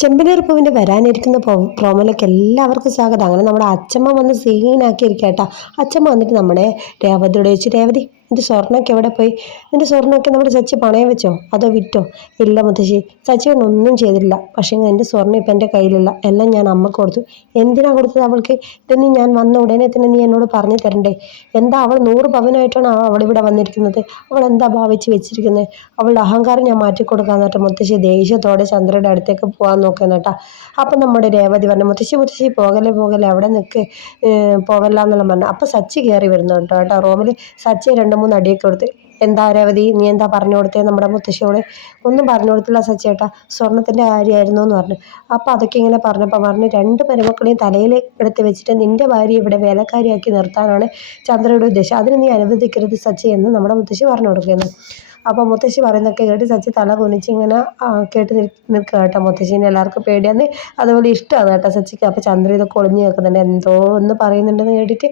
ചെമ്പനീർപ്പൂവിൻ്റെ വരാനിരിക്കുന്ന പ്രോമോയിലേക്ക് എല്ലാവർക്കും സ്വാഗതം. അങ്ങനെ നമ്മുടെ അച്ചമ്മ വന്ന് സീനാക്കിയിരിക്കുക കേട്ടോ. അച്ചമ്മ വന്നിട്ട് നമ്മുടെ രേവതിയോട് ചോദിച്ചു, രേവതി നിന്റെ സ്വർണ്ണമൊക്കെ എവിടെ പോയി? നിന്റെ സ്വർണ്ണമൊക്കെ നമ്മുടെ സച്ചി പണയം വെച്ചോ അതോ വിറ്റോ? ഇല്ല മുത്തശ്ശി, സച്ചി ഒന്നും ചെയ്തില്ല. പക്ഷേ എൻ്റെ സ്വർണ്ണം ഇപ്പം എൻ്റെ കയ്യിലില്ല, എല്ലാം ഞാൻ അമ്മക്ക് കൊടുത്തു. എന്തിനാ കൊടുത്തത് അവൾക്ക്? ഇതൊന്നും ഞാൻ വന്ന ഉടനെ തന്നെ നീ എന്നോട് പറഞ്ഞു തരണ്ടേ? എന്താ അവൾ 100 പവനായിട്ടാണ് അവളിവിടെ വന്നിരിക്കുന്നത്? അവൾ എന്താ ഭാവിച്ച് വെച്ചിരിക്കുന്നത്? അവളുടെ അഹങ്കാരം ഞാൻ മാറ്റിക്കൊടുക്കാൻ എന്നിട്ട് മുത്തശ്ശി ദേഷ്യത്തോടെ ചന്ദ്രയുടെ അടുത്തേക്ക് പോകാൻ നോക്കുന്നു കേട്ടോ. അപ്പം നമ്മുടെ രേവതി പറഞ്ഞു, മുത്തശ്ശി പോകല്ലേ പോകല്ലേ, അവിടെ നിൽക്ക്, പോകല്ല എന്നെല്ലാം പറഞ്ഞു. അപ്പം സച്ചി കയറി വരുന്നു കേട്ടോ റൂമിൽ. സച്ചി 2-3 അടിയൊക്കെ കൊടുത്ത്, എന്താ രേവതി നീ എന്താ പറഞ്ഞു കൊടുത്തേ നമ്മുടെ മുത്തശ്ശിയോട്? ഒന്നും പറഞ്ഞു കൊടുത്തില്ല സച്ചി ഏട്ടാ, സ്വർണത്തിൻ്റെ കാര്യമായിരുന്നു എന്ന് പറഞ്ഞു. അപ്പം അതൊക്കെ ഇങ്ങനെ പറഞ്ഞപ്പോൾ പറഞ്ഞു, 2 മരുമക്കളെയും തലയിൽ എടുത്ത് വെച്ചിട്ട് നിന്റെ ഭാര്യ ഇവിടെ വേലക്കാരിയാക്കി നിർത്താനാണ് ചന്ദ്രയുടെ ഉദ്ദേശം. അതിന് നീ അനുവദിക്കരുത് സച്ചി എന്ന് നമ്മുടെ മുത്തശ്ശി പറഞ്ഞു കൊടുക്കുന്നു. അപ്പോൾ മുത്തശ്ശി പറയുന്നതൊക്കെ കേട്ട് സച്ചി തല കുനിച്ച് ഇങ്ങനെ കേട്ട് നിൽക്കുക കേട്ടോ. മുത്തശ്ശീനെ എല്ലാവർക്കും പേടിയാന്ന്, അതുപോലെ ഇഷ്ടമാണ് കേട്ടോ സച്ചിക്ക്. അപ്പോൾ ചന്ദ്ര ഇതൊക്കെ ഒളിഞ്ഞു കേൾക്കുന്നുണ്ട്, എന്തോ ഒന്ന് പറയുന്നുണ്ടെന്ന് കേട്ടിട്ട്.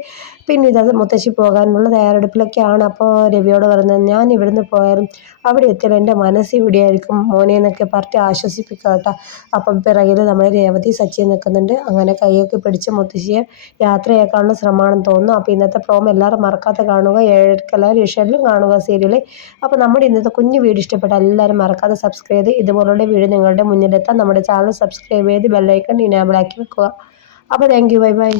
പിന്നെ ഇത് മുത്തശ്ശി പോകാനുള്ള തയ്യാറെടുപ്പിലൊക്കെയാണ്. അപ്പോൾ രവിയോട് പറയുന്നത്, ഞാൻ ഇവിടുന്ന് പോയാലും അവിടെ എത്തിയാലും എൻ്റെ മനസ്സ് ഇവിടെയായിരിക്കും മോനെ എന്നൊക്കെ പറഞ്ഞിട്ട് ആശ്വസിപ്പിക്കുക കേട്ടോ. അപ്പം പിറകിൽ നമ്മുടെ രേവതി സച്ചി നിൽക്കുന്നുണ്ട്. അങ്ങനെ കൈയൊക്കെ പിടിച്ച് മുത്തശ്ശിയെ യാത്രയാക്കാനുള്ള ശ്രമമാണെന്ന് തോന്നുന്നു. അപ്പോൾ ഇന്നത്തെ പ്രോമോ എല്ലാവരും മറക്കാതെ കാണുക. 7:30 എല്ലാവരും ഏഷ്യാനിലും കാണുക സീരിയൽ. അപ്പോൾ നമ്മുടെ ഇന്നത്തെ കുഞ്ഞു വീഡിയോ ഇഷ്ടപ്പെട്ടാൽ എല്ലാവരും മറക്കാതെ സബ്സ്ക്രൈബ് ചെയ്ത് ഇതുപോലുള്ള വീഡിയോ നിങ്ങളുടെ മുന്നിലെത്താൻ നമ്മുടെ ചാനൽ സബ്സ്ക്രൈബ് ചെയ്ത് ബെല്ലൈക്കൺ ഇനേബിൾ ആക്കി വെക്കുക. അപ്പോൾ താങ്ക് യു, ബൈ ബൈ.